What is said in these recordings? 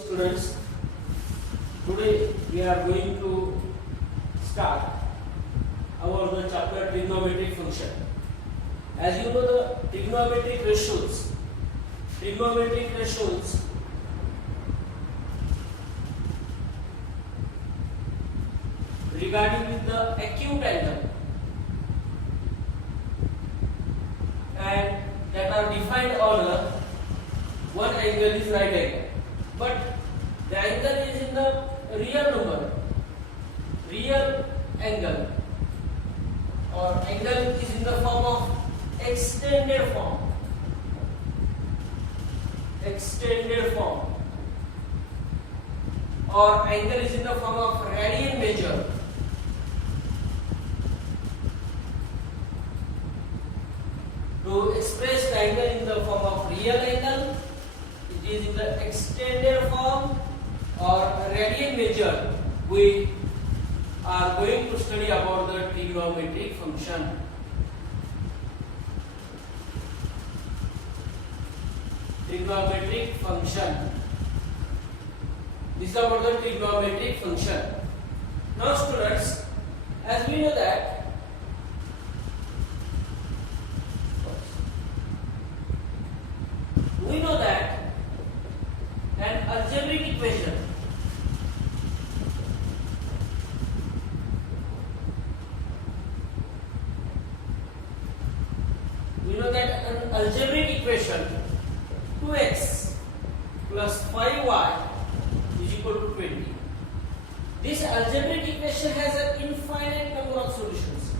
Students, today we are going to start our the chapter trigonometric function. As you know, the trigonometric ratios regarding with the acute angle and that are defined on one angle is right angle, but the angle is in the real number, real angle, or angle is in the form of extended form, or angle is in the form of radian measure. To express the angle in the form of real angle, it is in the extended form or radian measure. We are going to study about the trigonometric function. Trigonometric function. This is about the trigonometric function. Now, students, as we know that an algebraic equation algebraic equation 2x plus 5y is equal to 20. This algebraic equation has an infinite number of solutions.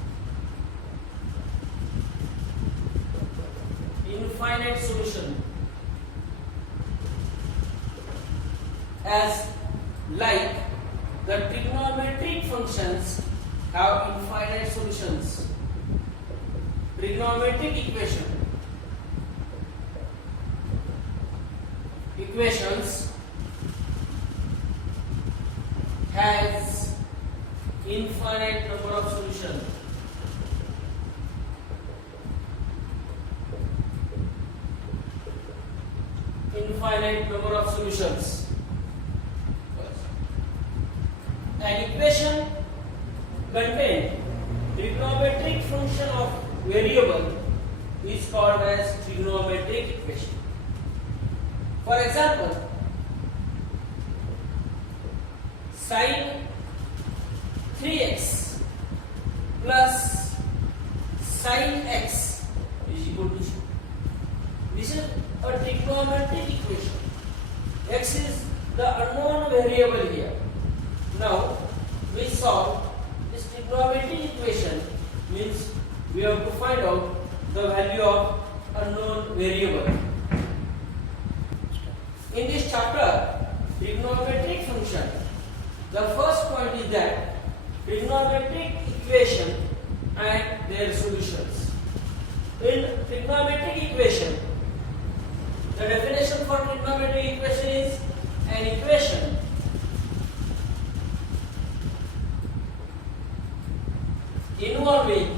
Infinite solution. As like the trigonometric functions have infinite solutions. Trigonometric equations has infinite number of solutions. Infinite number of solutions. An equation contain trigonometric function of variable is called as trigonometric equation. For example, sin 3x plus sin x is equal to 0. This is a trigonometric equation. X is the unknown variable here. Now we solve this trigonometric equation, means we have to find out the value of unknown variable. In this chapter, trigonometric function, the first point is that trigonometric equation and their solutions. In trigonometric equation, the definition for trigonometric equation is an equation involving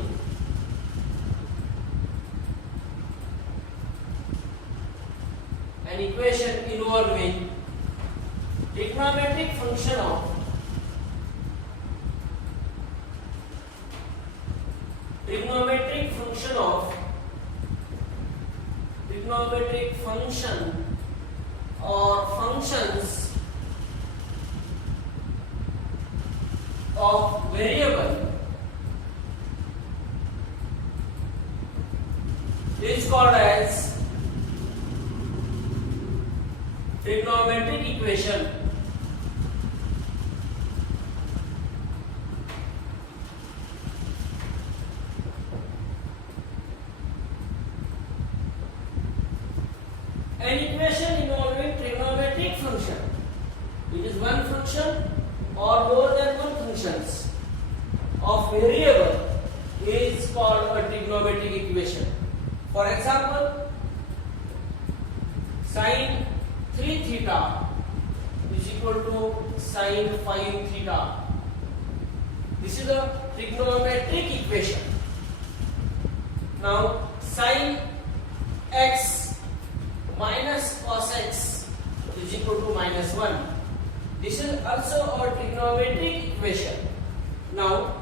trigonometric function of trigonometric function or functions of variable is called as trigonometric equation. An equation involving trigonometric function, it is one function or more than one functions of variable, is called a trigonometric equation. For example, sin 3 theta is equal to sin 5 theta. This is a trigonometric equation. Now sin x minus cos x is equal to -1. This is also our trigonometric equation. Now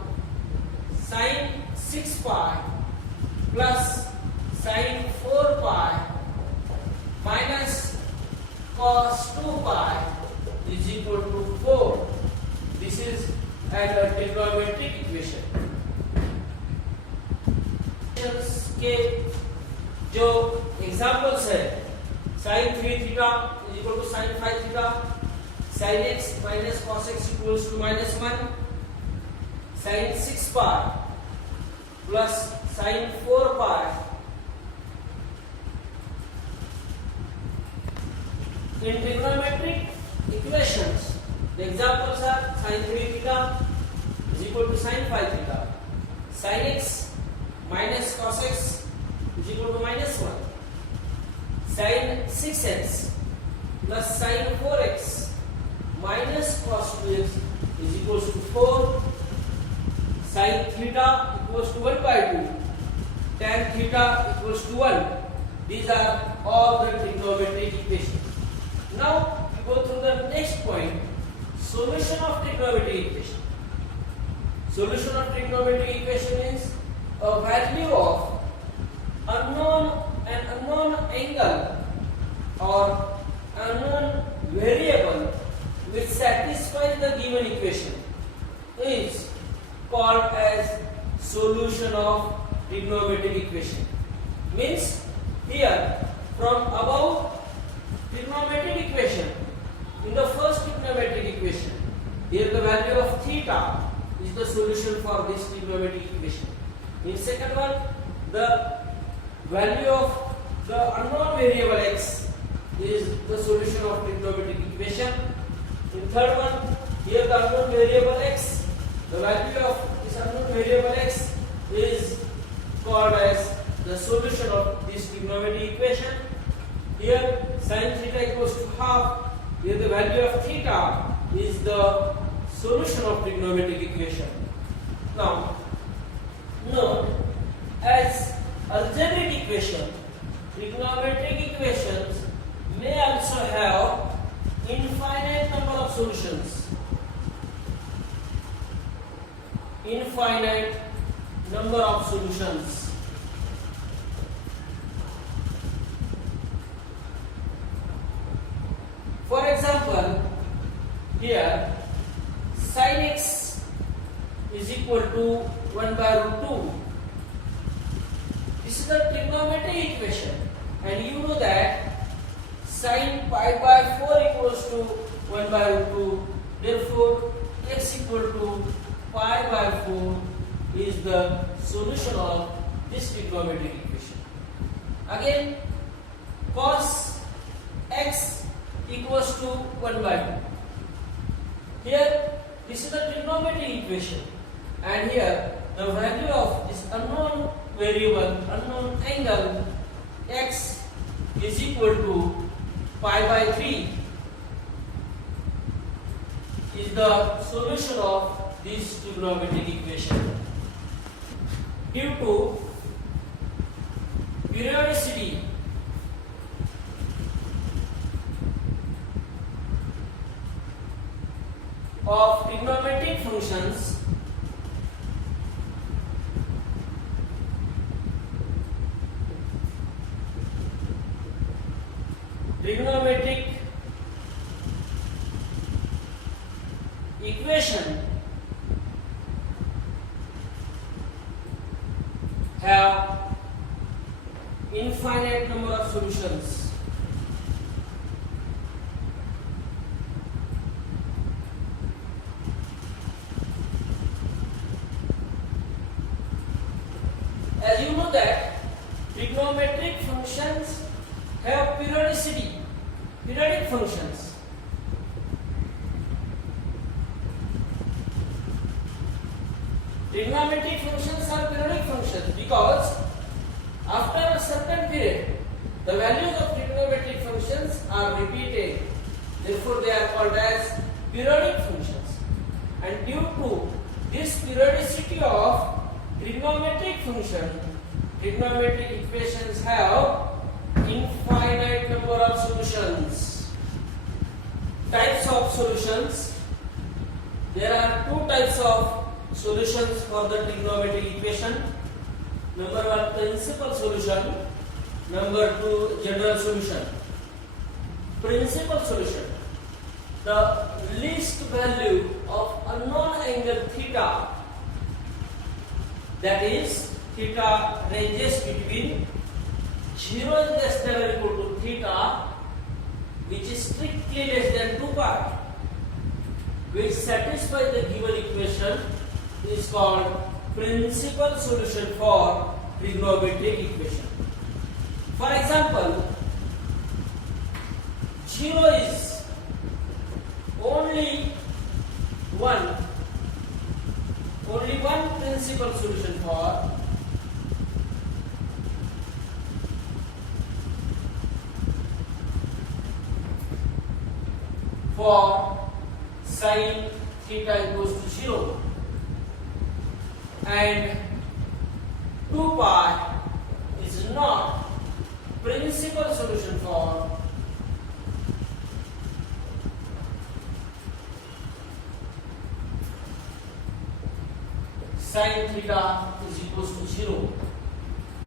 sin 6 pi plus sin 4 pi minus cos 2 pi is equal to 4. This is a trigonometric equation. के जो examples है sin 3 theta is equal to sin 5 theta, sin x minus cos x equals to -1, sin 6 pi plus sin 4 pi in trigonometric equations. The examples are sin 3 theta is equal to sin 5 theta, sin x minus cos x is equal to -1, sin 6x plus sin 4x minus cos 2x is equals to 4, sin theta equals to 1 by 2, tan theta equals to 1. These are all the trigonometric equations. Now we go through the next point, solution of trigonometric equation. Solution of trigonometric equation is a value of an unknown angle or unknown variable which satisfies the given equation is called as solution of trigonometric equation. Means here from above trigonometric equation, in the first trigonometric equation, here the value of theta is the solution for this trigonometric equation. In second one, the value of the unknown variable x is the solution of trigonometric equation. In third one, here the unknown variable x, the value of this unknown variable x is called as the solution of this trigonometric equation. Here sin theta equals to half, here the value of theta is the solution of trigonometric equation. Now note, as algebraic equation, trigonometric equations may also have infinite number of solutions. Infinite number of solutions. For example, here sin x is equal to 1 by root 2. This is the trigonometric equation, and you know that sin pi by 4 equals to 1 by root 2. Therefore, x equal to pi by 4 is the solution of this trigonometric equation. Again, cos x equals to 1 by 2. Here, this is the trigonometric equation, and here the value of this unknown variable, unknown angle x is equal to pi by 3 is the solution of this trigonometric equation. Due to periodicity of trigonometric functions, trigonometric equation have infinite number of solutions. As you know that trigonometric functions have periodicity, periodic functions. Trigonometric functions are periodic functions because after a certain period, the values of trigonometric functions are repeated. Therefore, they are called as periodic functions. And due to this periodicity of trigonometric function, trigonometric equations have infinite number of solutions. solutions. There are two types of solutions for the trigonometric equation. Number one, principal solution. Number two, general solution. Principal solution. The least value of unknown angle theta, that is theta ranges between 0 is less than or equal to theta, which is strictly less than 2 pi, which satisfies the given equation, is called principal solution for trigonometric equation. For example, 0 is only one principal solution for sin theta equals to 0, and 2 pi is not principal solution for sin theta is equals to 0.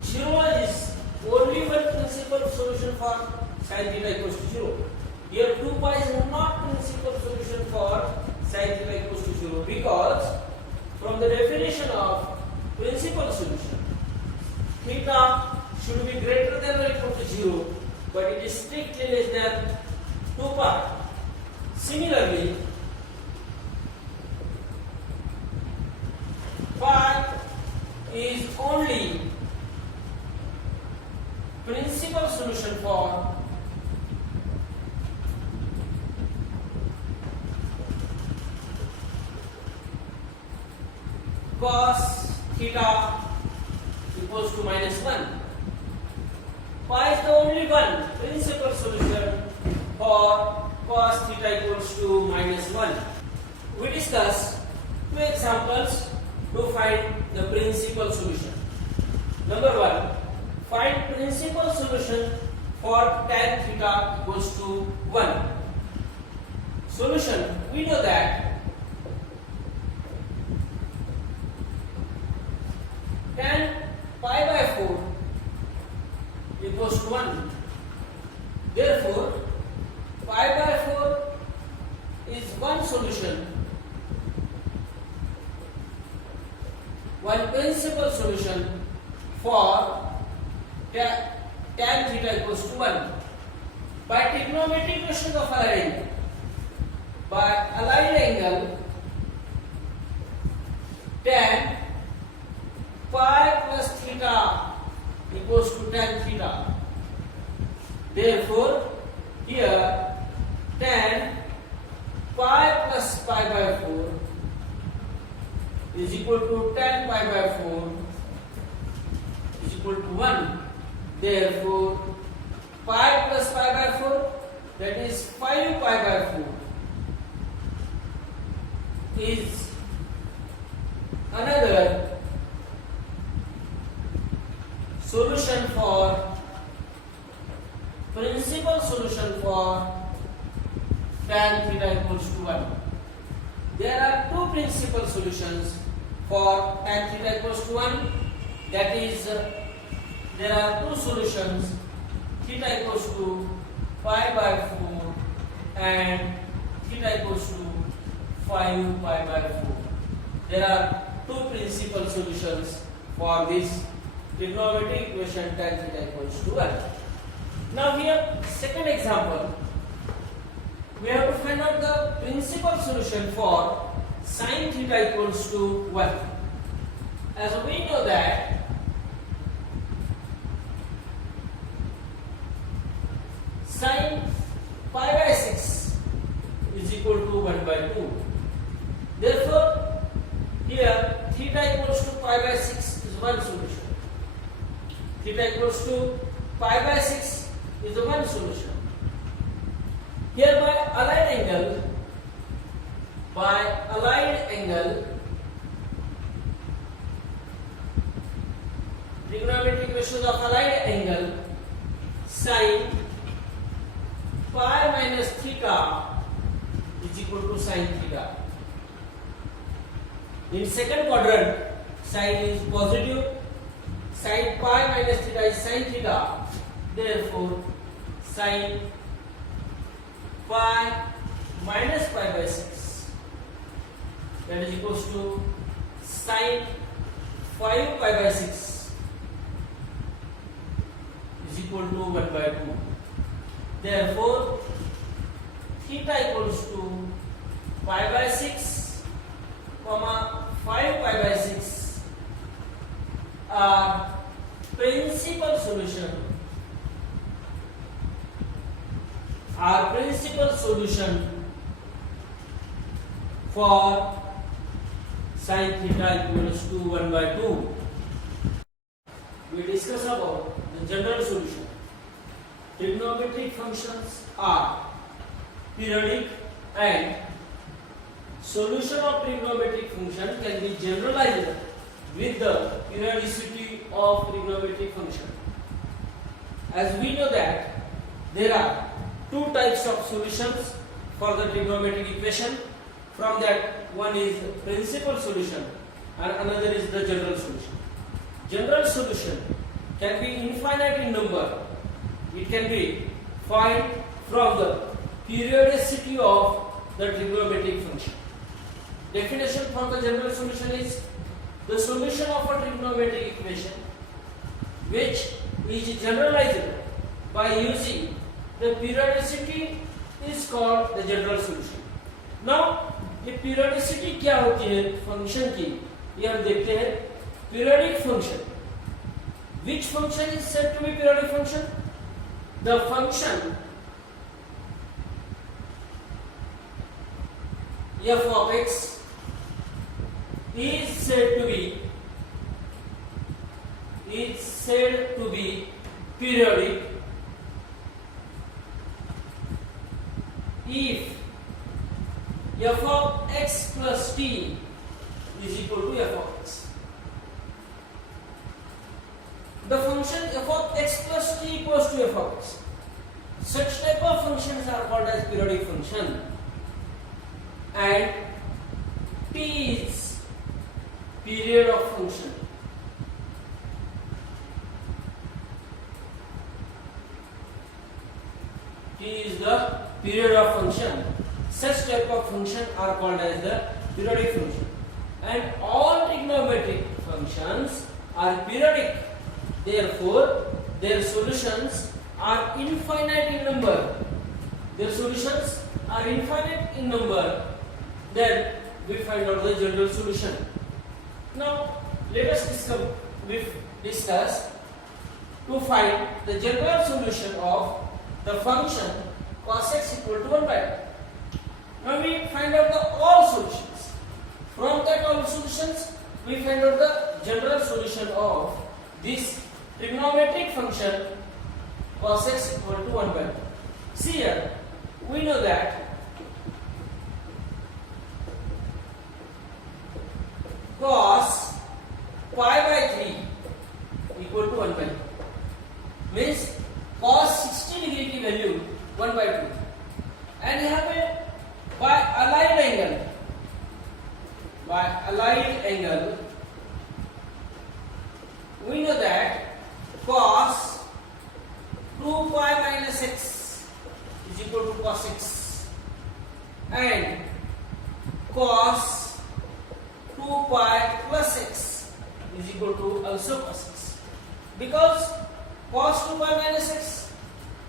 0 is only one principal solution for sin theta equals to 0. Here 2 pi is not principal solution for sin theta equals to 0, because from the definition of principal solution, theta should be greater than or equal to 0, but it is strictly less than 2 pi. Similarly, pi is only principal solution for cos theta equals to -1. Pi is the only one principal solution for cos theta equals to -1. We discuss two examples to find the principal solution. Number one, find principal solution for tan theta equals to 1. Solution, we know that tan pi by 4 equals to 1. Therefore, pi by 4 is one solution, one principal solution for tan theta equals to 1. By trigonometric equation of aligned angle, by aligned angle, tan pi plus theta equals to tan theta. Therefore, here tan pi plus pi by 4 is equal to tan pi by 4 is equal to 1. Therefore, pi plus pi by 4, that is 5 pi by 4, is another solution for principal solution for tan theta equals to 1. There are two principal solutions for tan theta equals to 1. That is, there are two solutions, theta equals to pi by 4 and theta equals to 5 pi by 4. There are two principal solutions for this trigonometric equation tan theta equals to 1. Now here, second example, we have to find out the principal solution for sin theta equals to 1. As we know that sin pi by 6 is equal to 1 by 2. Therefore, here theta equals to pi by 6 is one solution. Theta equals to pi by 6 is the one solution. Here by aligned angle, trigonometric equations of aligned angle, sin pi minus theta is is equal to sin theta. In second quadrant, sin is positive. Sin pi minus theta is sin theta. Therefore, sin pi minus pi by 6, that is equals to sin 5 pi by 6 is equal to 1 by 2. Therefore, theta equals to pi by 6 comma 5 pi by 6 are principal solution for sin theta equals to 1 by 2. We discuss about the general solution. Trigonometric functions are periodic, and solution of trigonometric function can be generalized with the periodicity of trigonometric function. As we know that there are two types of solutions for the trigonometric equation. From that, one is principal solution and another is the general solution. General solution can be infinite in number. It can be found from the periodicity of the trigonometric function. Definition for the general solution is the solution of a trigonometric equation which is generalized by using the periodicity is called the general solution. Now, ये periodicity क्या होती है function की, ये हम देखते हैं. Periodic function. Which function is said to be periodic function? The function f of x is said to be periodic if f of x plus t is equal to f of x. The function f of x plus t equals to f of x. Such type of functions are called as periodic function, and t is period of function. T is the period of function. Such type of function are called as the periodic function, and all trigonometric functions are periodic. Therefore, their solutions are infinite in number. Then we find out the general solution. Now, let us discuss to find the general solution of the function cos x equal to 1 by 2. Now we find out the all solutions. From that all solutions, we find out the general solution of this trigonometric function cos x equal to 1 by 2. See here, we know that cos pi by 3 equal to 1 by 2. Means cos 60 degree की value 1 by 2. And यहाँ पे by allied angle, we know that cos 2 pi minus x is equal to cos x, and cos 2 pi plus x is equal to also cos x. Because cos 2 pi minus x,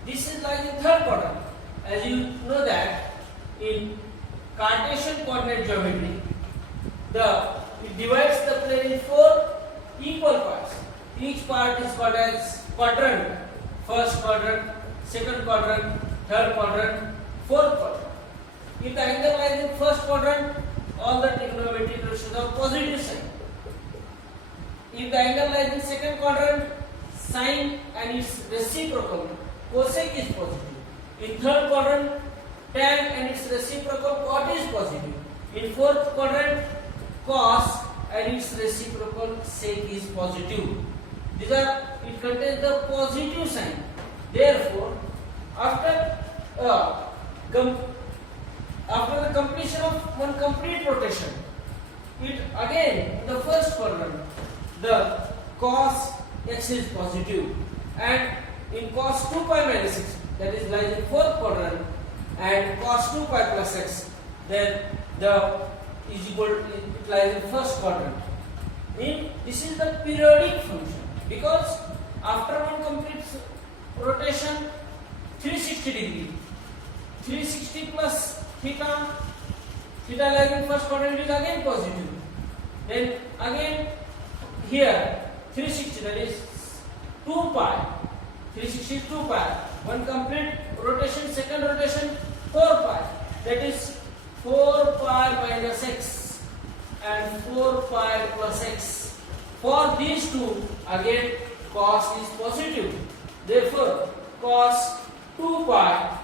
this is like in third quadrant. As you know that in Cartesian coordinate geometry, it divides the plane in 4 equal parts. Each part is called as quadrant. First quadrant, second quadrant, third quadrant, fourth quadrant. If the angle lies in first quadrant, all the trigonometric ratios are positive sign. If the angle lies in second quadrant, sine and its reciprocal cosec is positive. In third quadrant, tan and its reciprocal cot is positive. In fourth quadrant, cos and its reciprocal sec is positive. It contains the positive sign. Therefore, after after the completion of one complete rotation, it again in the first quadrant the cos x is positive, and in cos 2 pi minus x, that is lies in fourth quadrant, and cos 2 pi plus x, then the is equal to, it lies in first quadrant. This is the periodic function, because after one complete rotation 360 degree, 360 plus theta, theta lies in first quadrant is again positive. Then again here 360, that is 2 pi, 360 is 2 pi, one complete rotation, second rotation 4 pi, that is 4 pi minus x and 4 pi plus x. For these two again cos is positive, therefore cos 2 pi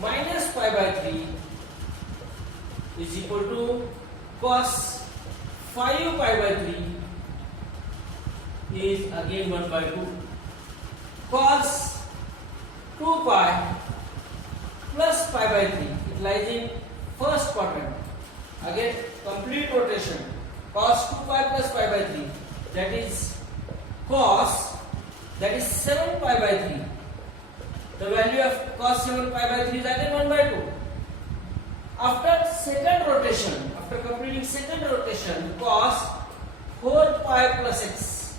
minus pi by 3 is equal to cos 5 pi by 3 is again 1 by 2. Cos 2 pi plus pi by 3, it lies in first quadrant. Again complete rotation, cos 2 pi plus pi by 3, that is cos, that is 7 pi by 3. The value of cos 7 pi by 3 is again 1 by 2. After second rotation, after completing second rotation, cos 4 pi plus x,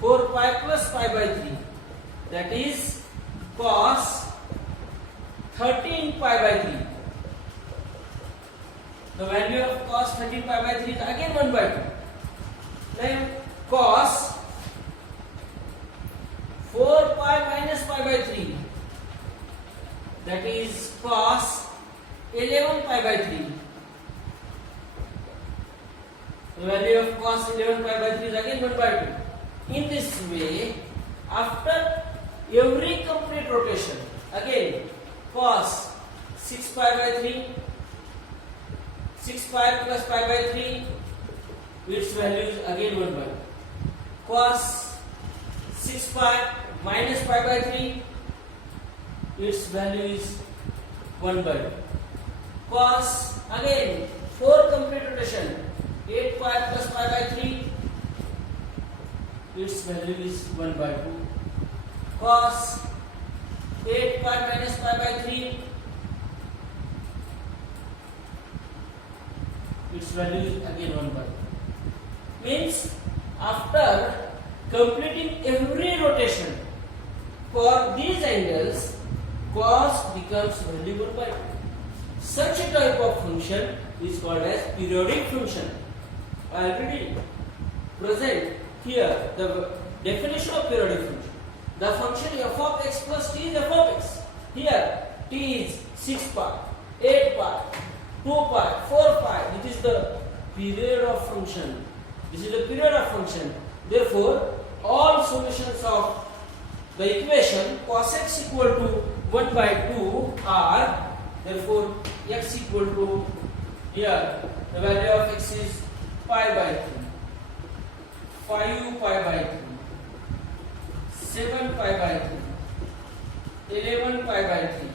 4 pi plus pi by 3, that is cos 13 pi by 3. The value of cos 13 pi by 3 is again 1 by 2. Then cos 4 pi minus pi by 3, that is cos 11 pi by 3. The value of cos 11 pi by 3 is again 1 by 2. In this way, after every complete rotation, again cos 6 pi by 3, 6 pi plus pi by 3, its value is again 1 by 2. Cos 6 pi minus pi by 3, its value is 1 by 2. Cos again 4 complete rotation, 8 pi plus pi by 3, its value is 1 by 2. Cos 8 pi minus pi by 3, its value is again 1 by 2. Means after completing every rotation for these angles, cos becomes value 1 by 2. Such a type of function is called as periodic function. I already present here the definition of periodic function. The function f of x plus t is f of x. Here t is 6 pi, 8 pi, 2 pi, 4 pi. This is the period of function. This is the period of function. Therefore, all solutions of the equation cos x equal to 1 by 2 are, therefore x equal to, here the value of x is pi by 3, 5 pi by 3, 7 pi by 3, 11 pi by 3,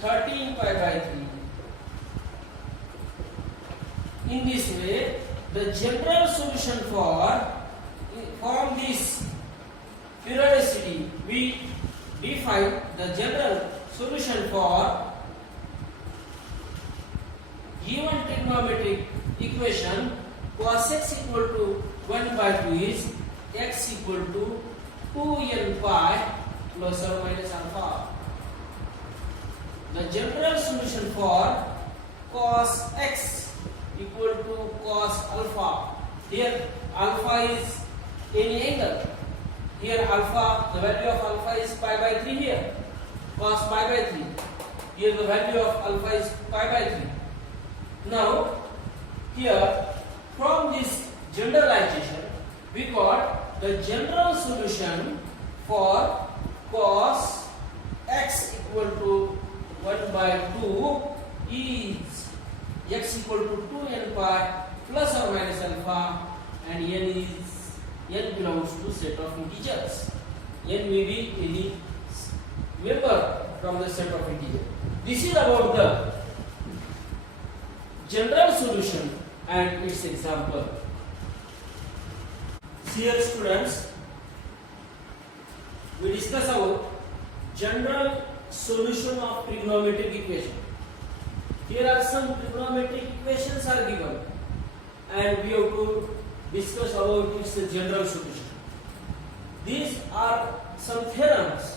13 pi by 3. In this way, the general solution from this periodicity, we define the general solution for given trigonometric equation cos x equal to 1 by 2 is x equal to 2n pi plus or minus alpha. The general solution for cos x equal to cos alpha. Here alpha is any angle. Here alpha, the value of alpha is pi by 3 here. Cos pi by 3. Here the value of alpha is pi by 3. Now here from this generalization we got the general solution for cos x equal to 1 by 2 is x equal to 2n pi plus or minus alpha, and n belongs to set of integers. N may be any member from the set of integers. This is about the general solution and its example. Dear students, we discuss about general solution of trigonometric equation. Here are some trigonometric equations are given, and we have to discuss about its general solution. These are some theorems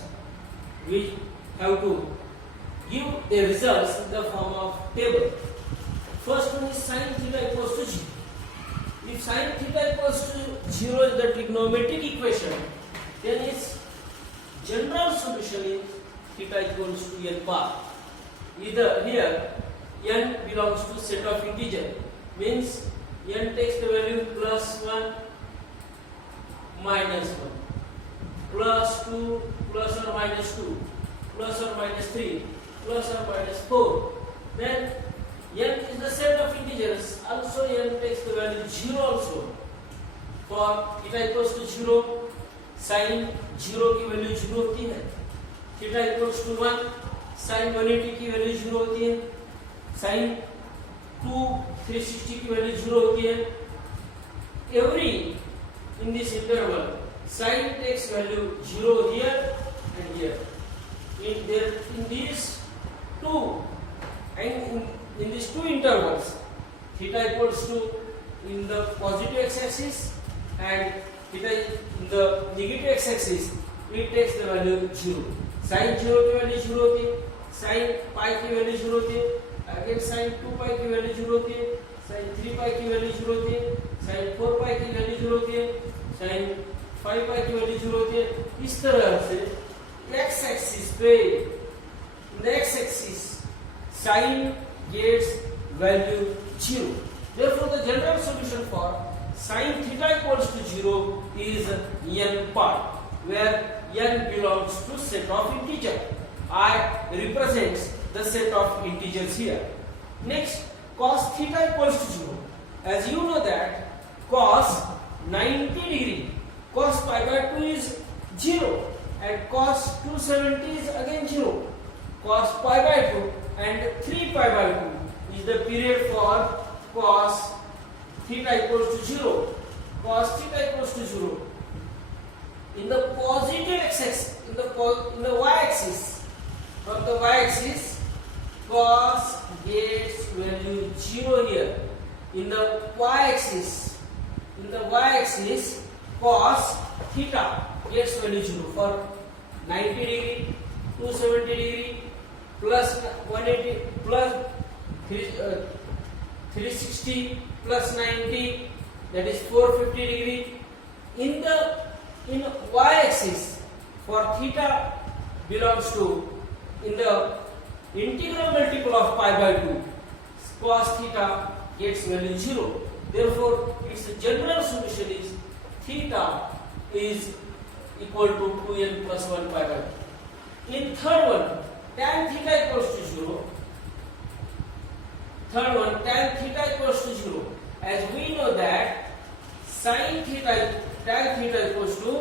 which have to give the results in the form of table. First one is sin theta equals to 0. If sin theta equals to 0 is the trigonometric equation, then its general solution is theta equals to n bar. Either here n belongs to set of integer, means n takes the value plus 1, minus 1, plus 2, plus or minus 2, plus or minus 3, plus or minus 4. Then n is the set of integers, also n takes the value 0 also. For theta equals to 0, sin 0 की value 0 होती है. Theta equals to 1, sin 180 की value 0 होती है. sin 2 360 की value 0 होती है. Every in this interval, sin takes value 0 here and here. In these two and in these two intervals, theta equals to in the positive x-axis and theta in the negative x-axis, it takes the value 0. sin 0 की value 0 होती है, sin pi की value 0 होती है, again sin 2 pi की value 0 होती है, sin 3 pi की वैल्यू 0 होती है, sin 4 pi की वैल्यू 0 होती है, sin 5 pi की वैल्यू 0 होती है. इस तरह से x axis पे x axis sin gets value 0. Therefore, the general solution for sin theta equals to 0 is n pi, where n belongs to set of integer. I represents the set of integers here. Next, cos theta equals to 0. As you know that cos 90 degree, cos pi by 2 is 0, and cos 270 is again 0. Cos pi by 2 and 3 pi by 2 is the period for cos theta equals to 0. Cos theta equals to 0. In the positive x-axis, in the y-axis, from the y-axis, cos gets value 0 here. In the y-axis, cos theta gets value 0 for 90 degree, 270 degree, plus 180, plus 360, plus 90, that is 450 degree. In y-axis, for theta belongs to in the integral multiple of pi by 2, cos theta gets value 0. Therefore, its general solution is theta is equal to 2n plus 1 pi by 2. In third one, tan theta equals to 0. Third one, tan theta equals to 0. As we know that tan theta equals to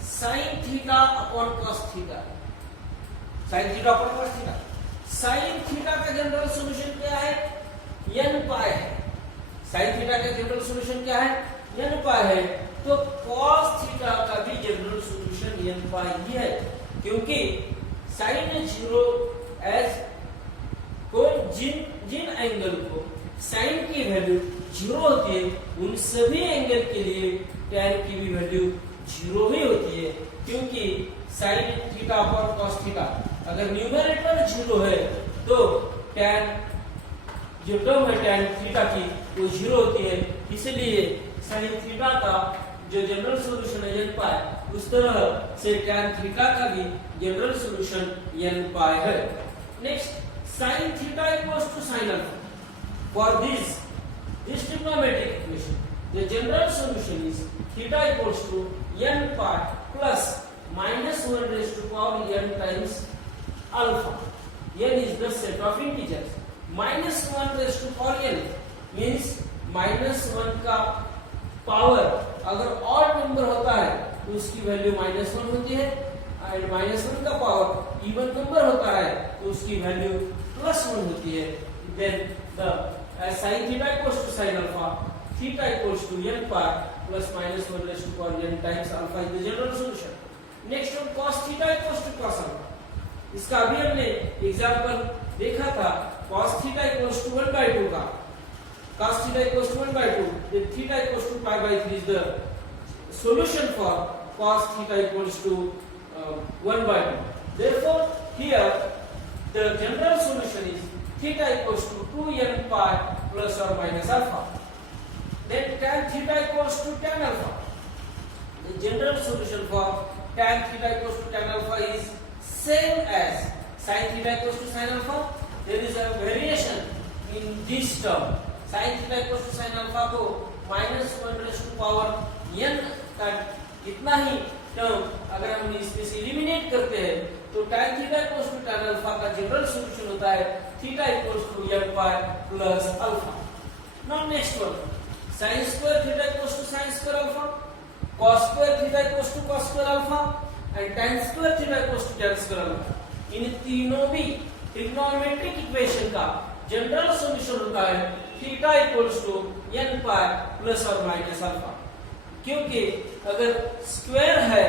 sin theta upon cos theta. Sin theta upon cos theta. Sin theta का general solution क्या है? n pi है. sin theta का general solution क्या है? n pi है. तो cos theta का भी जनरल सॉल्यूशन n pi ही है, क्योंकि sin 0 एज कोई जिन एंगल को sin की वैल्यू 0 होती है, उन सभी एंगल के लिए tan की भी वैल्यू 0 ही होती है, क्योंकि sin थीटा और cos थीटा अगर न्यूमरेटर 0 है तो tan जो टर्म है tan थीटा की वो 0 होती है. इसलिए sin थीटा का जो जनरल सॉल्यूशन है n पाई, उस तरह से tan थीटा का भी जनरल सॉल्यूशन n पाई है. Next, sin theta equals to sin alpha. For this trigonometric equation, the general solution is theta equals to n pi plus minus 1 raised to power n times alpha. n is the set of integers. minus 1 raised to power n means minus 1 का power अगर odd number होता है तो उसकी value -1 होती है, और -1 का पावर इवन नंबर होता है तो उसकी वैल्यू +1 होती है, then the sin theta equals to sin alpha, theta equals to n pi plus minus 1 raise to power n times alpha is the general solution. Next one cos theta equals to cos alpha, इसका अभी हमने example देखा था, cos theta equals to 1/2 का, cos theta equals to 1/2, then theta equals to pi by 3 is the solution for cos theta equals to 1/2. Therefore, here the general solution is theta equals to 2n pi plus or minus alpha. Then tan theta equals to tan alpha. The general solution for tan theta equals to tan alpha is same as sin theta equals to sin alpha. There is a variation in this term. sin theta equals to sin alpha को -1 raise to power n का इतना ही term अगर हम इसमें से eliminate करते हैं तो tan theta equals to tan alpha का जनरल सॉल्यूशन होता है theta equals to n pi plus alpha. Now next one, sin square theta equals to sin square alpha, cos square theta equals to cos square alpha and tan square theta equals to tan square alpha. इन तीनों भी trigonometric equation का general solution होता है theta equals to n pi plus और minus alpha, क्योंकि अगर square है,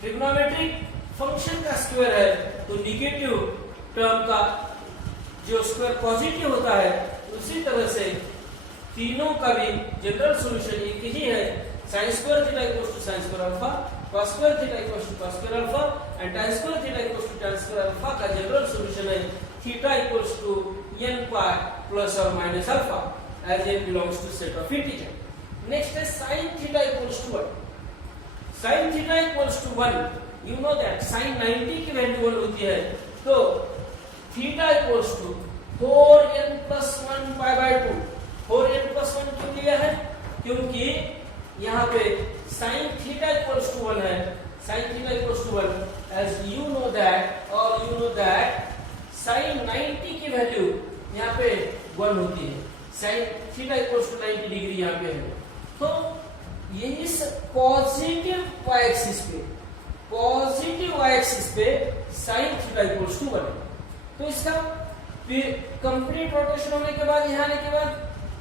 ट्रिग्नोमेट्रिक फंक्शन का स्क्वायर है तो नेगेटिव टर्म का जो स्क्वायर पॉजिटिव होता है, उसी तरह से तीनों का भी जनरल सॉल्यूशन एक ही है, sin square theta equals to sin square alpha, cos square theta equals to cos square alpha and tan square theta equals to tan square alpha का जनरल सॉल्यूशन है theta equals to n pi plus or minus alpha as n belongs to set of integer. Next is sin theta equals to 1. Sin theta equals to 1, you know that sin 90 की value 1 होती है, तो theta equals to 4n plus 1 pi by 2. 4n plus 1 क्यों लिया है? क्योंकि यहाँ पे sin theta equals to 1 है, sin theta equals to 1 as you know that sin 90 की वैल्यू यहाँ पे 1 होती है, sin theta equals to 90 degree यहाँ पे है, तो ये इस पॉजिटिव y एक्सिस पे sin थीटा इक्वल्स टू 1 है। तो इसका फिर कंप्लीट रोटेशन होने के बाद यहाँ आने के बाद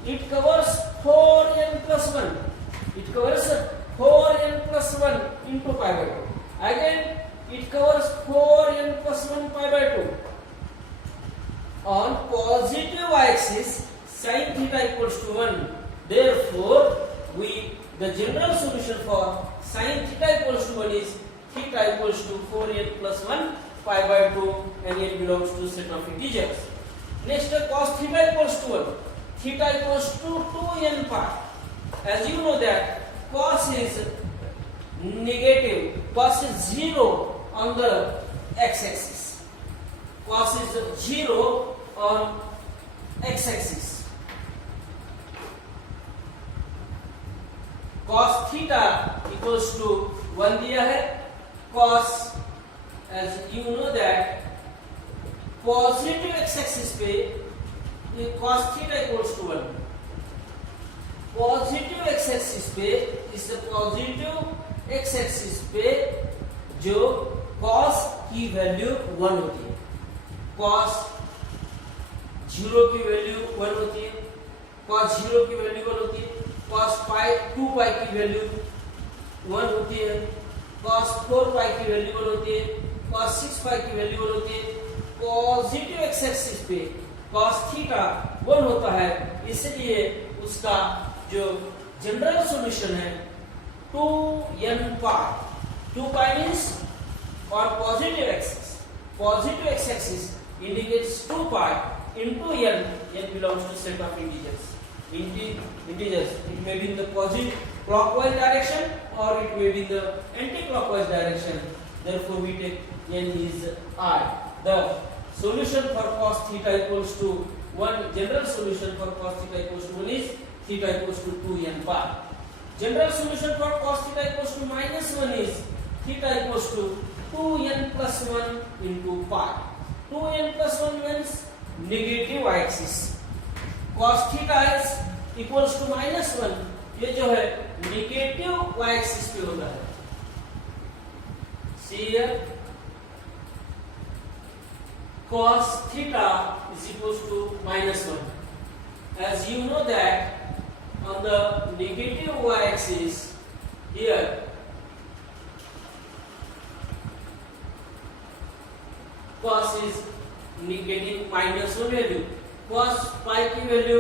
it covers 4n plus 1 into pi by 2, again it covers 4n plus 1 pi by 2. On positive y-axis, sin theta equals to 1. Therefore, the general solution for sin theta equals to 1 is theta equals to 4n plus 1 pi by 2 and n belongs to set of integers. Next, cos theta equals to 1. Theta equals to 2n pi. As you know that cos is negative, cos is 0 on the x-axis. Cos is 0 on x-axis. Cos theta equals to 1 दिया है, cos as you know that positive x-axis पे cos theta equals to 1. Positive x-axis पे इस positive x-axis पे जो cos की value 1 होती है, cos 0 की वैल्यू 1 होती है, cos 0 की वैल्यू 1 होती है, cos pi 2 pi की वैल्यू 1 होती है, cos 4 pi की वैल्यू 1 होती है, cos 6 pi की वैल्यू 1 होती है। पॉजिटिव x-axis पे cos थीटा 1 होता है, इसलिए उसका जो जनरल सॉल्यूशन है 2n pi, 2 pi means on positive x-axis indicates 2 pi into n belongs to set of integers. It may be in the positive clockwise direction or it may be in the anti-clockwise direction. Therefore, we take n is I. The solution for cos theta equals to 1. General solution for cos theta equals to 1 is theta equals to 2n pi. General solution for cos theta equals to -1 is theta equals to 2n plus 1 into pi. 2n plus 1 means negative y-axis. Cos theta is equals to -1, ये जो है negative y-axis पे होता है। See here, cos theta is equals to -1. As you know that on the negative y-axis here cos is getting -1 value, cos pi की value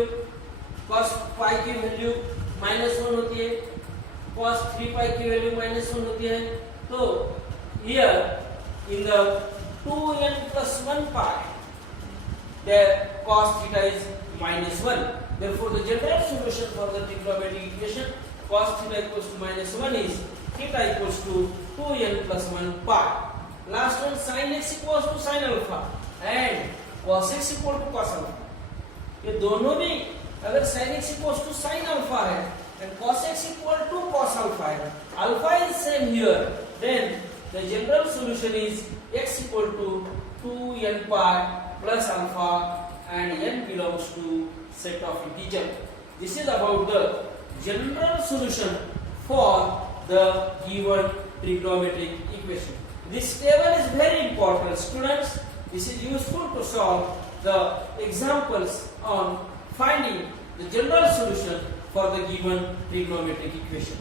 -1 होती है, cos 3 pi की वैल्यू -1 होती है. तो here in the 2n plus 1 pi the cos theta is -1. Therefore the general solution for the trigonometric equation cos theta equals to -1 is theta equals to 2n plus 1 pi. Last one, sin x equals to sin alpha and cos x equal to cos alpha. ये दोनों भी अगर sin x equals to sin alpha है and cos x equal to cos alpha है, alpha is same here, then the general solution is x equal to 2n pi plus alpha and n belongs to set of integer. This is about the general solution for the given trigonometric equation. This table is very important, students. This is useful to solve the examples on finding the general solution for the given trigonometric equation.